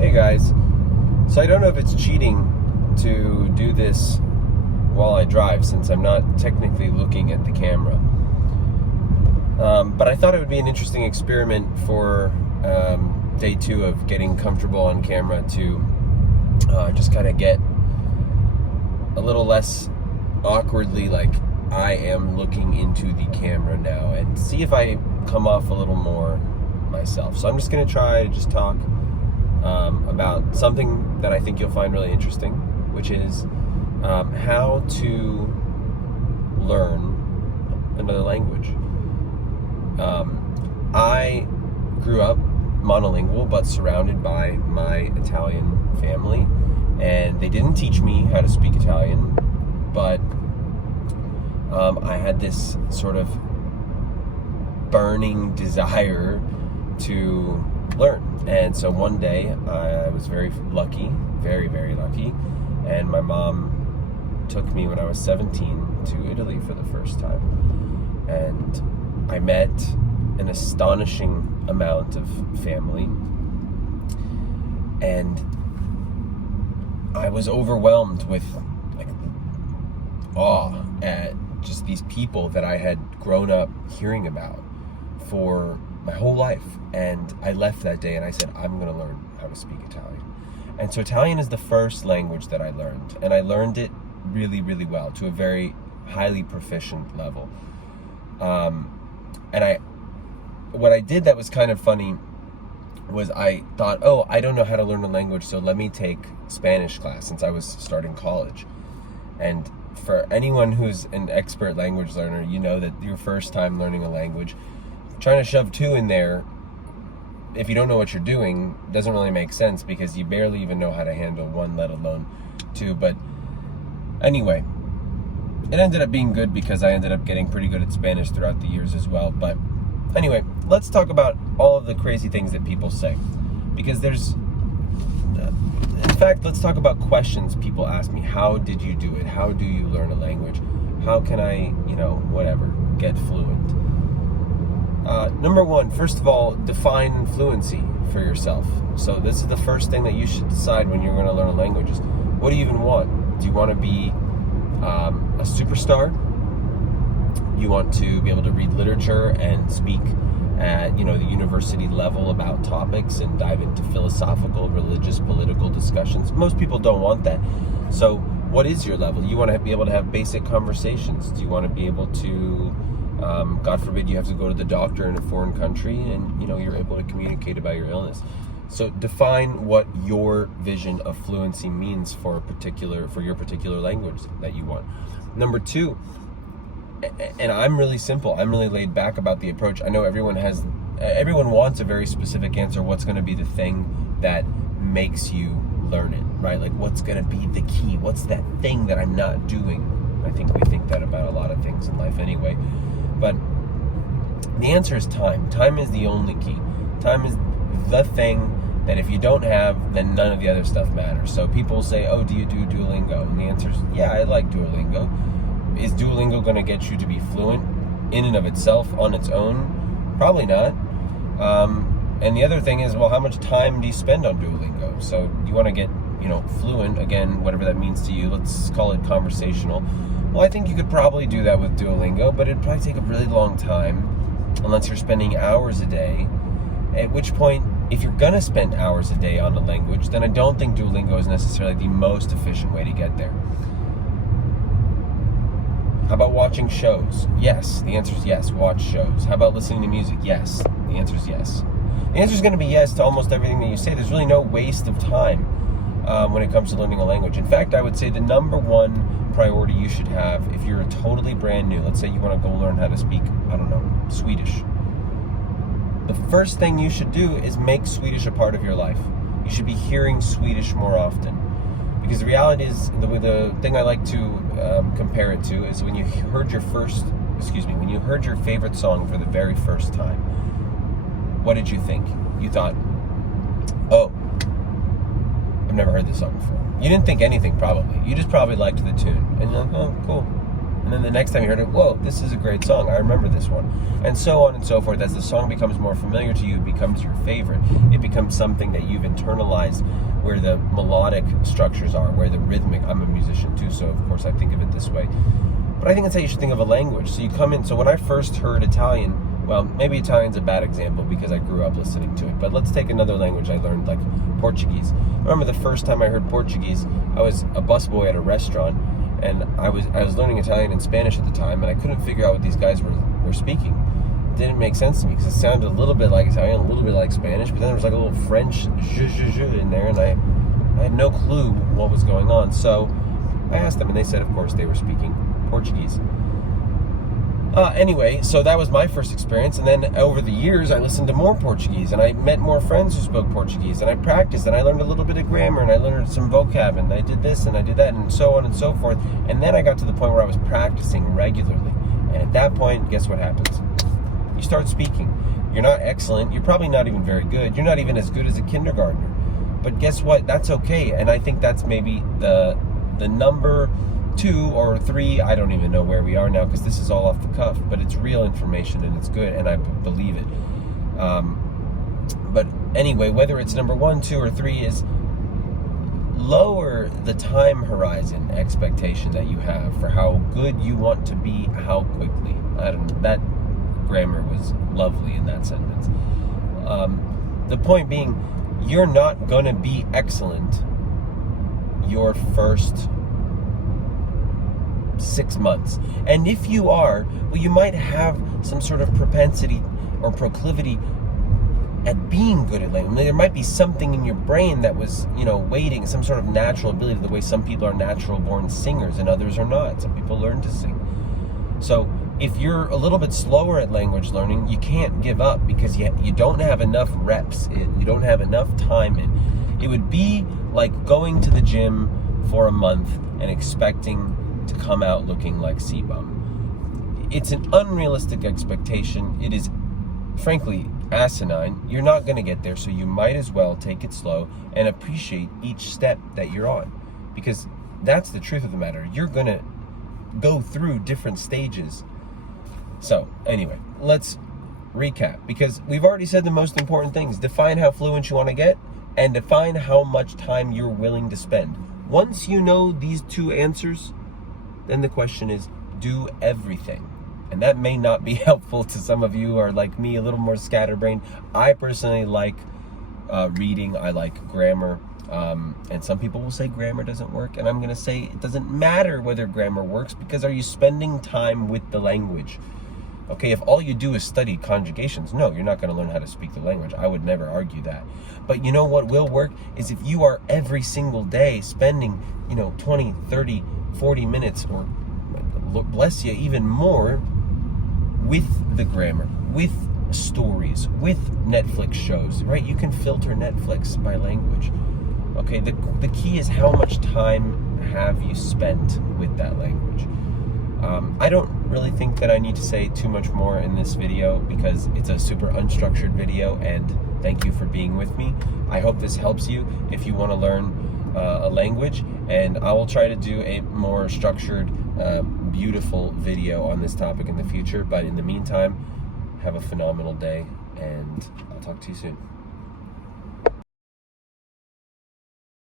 Hey guys, so I don't know if it's cheating to do this while I drive since I'm not technically looking at the camera. But I thought it would be an interesting experiment for day 2 of getting comfortable on camera to just kind of get a little less awkwardly like I am looking into the camera now and see if I come off a little more myself. So I'm just going to try to just talk about something that I think you'll find really interesting, which is how to learn another language. I grew up monolingual, but surrounded by my Italian family, and they didn't teach me how to speak Italian, but I had this sort of burning desire to learn. And so one day I was very lucky, very, very lucky, and my mom took me when I was 17 to Italy for the first time. And I met an astonishing amount of family, and I was overwhelmed with like awe at just these people that I had grown up hearing about for my whole life. And I left that day and I said, I'm going to learn how to speak Italian. And so Italian is the first language that I learned, and I learned it really, really well, to a very highly proficient level. What I did that was kind of funny was I thought, oh, I don't know how to learn a language, so let me take Spanish class since I was starting college. And for anyone who's an expert language learner, you know that your first time learning a language, trying to shove 2 in there, if you don't know what you're doing, doesn't really make sense because you barely even know how to handle 1, let alone 2. But anyway, it ended up being good because I ended up getting pretty good at Spanish throughout the years as well. But anyway, let's talk about all of the crazy things that people say, because there's, in fact, let's talk about questions people ask me. How did you do it? How do you learn a language? How can I, whatever, get fluent? Number 1, first of all, define fluency for yourself. So this is the first thing that you should decide when you're going to learn a language is, what do you even want? Do you want to be a superstar? You want to be able to read literature and speak at, the university level about topics and dive into philosophical, religious, political discussions? Most people don't want that. So what is your level? You want to be able to have basic conversations. Do you want to be able to, God forbid you have to go to the doctor in a foreign country and, you're able to communicate about your illness. So define what your vision of fluency means for your particular language that you want. Number 2, and I'm really simple. I'm really laid back about the approach. I know everyone wants a very specific answer. What's going to be the thing that makes you learn it, right? Like, what's going to be the key? What's that thing that I'm not doing? I think we think that about a lot of things in life anyway. But the answer is time. Time is the only key. Time is the thing that if you don't have, then none of the other stuff matters. So people say, oh, do you do Duolingo? And the answer is, yeah, I like Duolingo. Is Duolingo going to get you to be fluent in and of itself on its own? Probably not. And the other thing is, well, how much time do you spend on Duolingo? So you want to get, fluent, again, whatever that means to you. Let's call it conversational. Well, I think you could probably do that with Duolingo, but it'd probably take a really long time unless you're spending hours a day. At which point, if you're going to spend hours a day on a language, then I don't think Duolingo is necessarily the most efficient way to get there. How about watching shows? Yes. The answer is yes. Watch shows. How about listening to music? Yes. The answer is yes. The answer is going to be yes to almost everything that you say. There's really no waste of time when it comes to learning a language. In fact, I would say the number 1 priority you should have if you're totally brand new, let's say you want to go learn how to speak, Swedish. The first thing you should do is make Swedish a part of your life. You should be hearing Swedish more often. Because the reality is, the thing I like to compare it to is when you heard your favorite song for the very first time, what did you think? You thought, oh, I've never heard this song before. You didn't think anything, probably. You just probably liked the tune. And you're like, oh, cool. And then the next time you heard it, whoa, this is a great song. I remember this one. And so on and so forth. As the song becomes more familiar to you, it becomes your favorite. It becomes something that you've internalized, where the melodic structures are, where the rhythmic, I'm a musician too, so of course I think of it this way. But I think that's how you should think of a language. So you come in, so when I first heard Italian, well, maybe Italian's a bad example because I grew up listening to it, but let's take another language I learned, like Portuguese. I remember the first time I heard Portuguese, I was a busboy at a restaurant, and I was learning Italian and Spanish at the time, and I couldn't figure out what these guys were speaking. It didn't make sense to me because it sounded a little bit like Italian, a little bit like Spanish, but then there was like a little French in there, and I had no clue what was going on. So I asked them, and they said, of course, they were speaking Portuguese. Anyway, so that was my first experience, and then over the years I listened to more Portuguese, and I met more friends who spoke Portuguese, and I practiced, and I learned a little bit of grammar, and I learned some vocab, and I did this and I did that, and so on and so forth. And then I got to the point where I was practicing regularly, and at that point, guess what happens? You start speaking. You're not excellent, you're probably not even very good, you're not even as good as a kindergartner, but guess what? That's okay. And I think that's maybe the number 2 or 3, I don't even know where we are now because this is all off the cuff, but it's real information and it's good, and I believe it. But anyway, whether it's number 1, 2, or 3, is lower the time horizon expectation that you have for how good you want to be, how quickly. I don't know, that grammar was lovely in that sentence. The point being, you're not going to be excellent your first 6 months. And if you are, well, you might have some sort of propensity or proclivity at being good at language. There might be something in your brain that was, waiting, some sort of natural ability, the way some people are natural born singers and others are not. Some people learn to sing. So if you're a little bit slower at language learning, you can't give up because you don't have enough reps in, you don't have enough time in. It would be like going to the gym for a month and expecting to come out looking like Sebum. It's an unrealistic expectation. It is, frankly, asinine. You're not going to get there, so you might as well take it slow and appreciate each step that you're on, because that's the truth of the matter. You're going to go through different stages. So anyway, let's recap, because we've already said the most important things. Define how fluent you want to get, and define how much time you're willing to spend. Once you know these 2 answers, then the question is, do everything. And that may not be helpful to some of you who are like me, a little more scatterbrained. I personally like reading, I like grammar, and some people will say grammar doesn't work, and I'm going to say it doesn't matter whether grammar works, because are you spending time with the language? Okay, if all you do is study conjugations, no, you're not going to learn how to speak the language. I would never argue that. But you know what will work is if you are every single day spending, 20, 30, 40 minutes, or bless you, even more, with the grammar, with stories, with Netflix shows, right? You can filter Netflix by language. Okay, the key is how much time have you spent with that language. I don't really think that I need to say too much more in this video because it's a super unstructured video, and thank you for being with me. I hope this helps you if you want to learn a language, and I will try to do a more structured, beautiful video on this topic in the future. But in the meantime, have a phenomenal day, and I'll talk to you soon.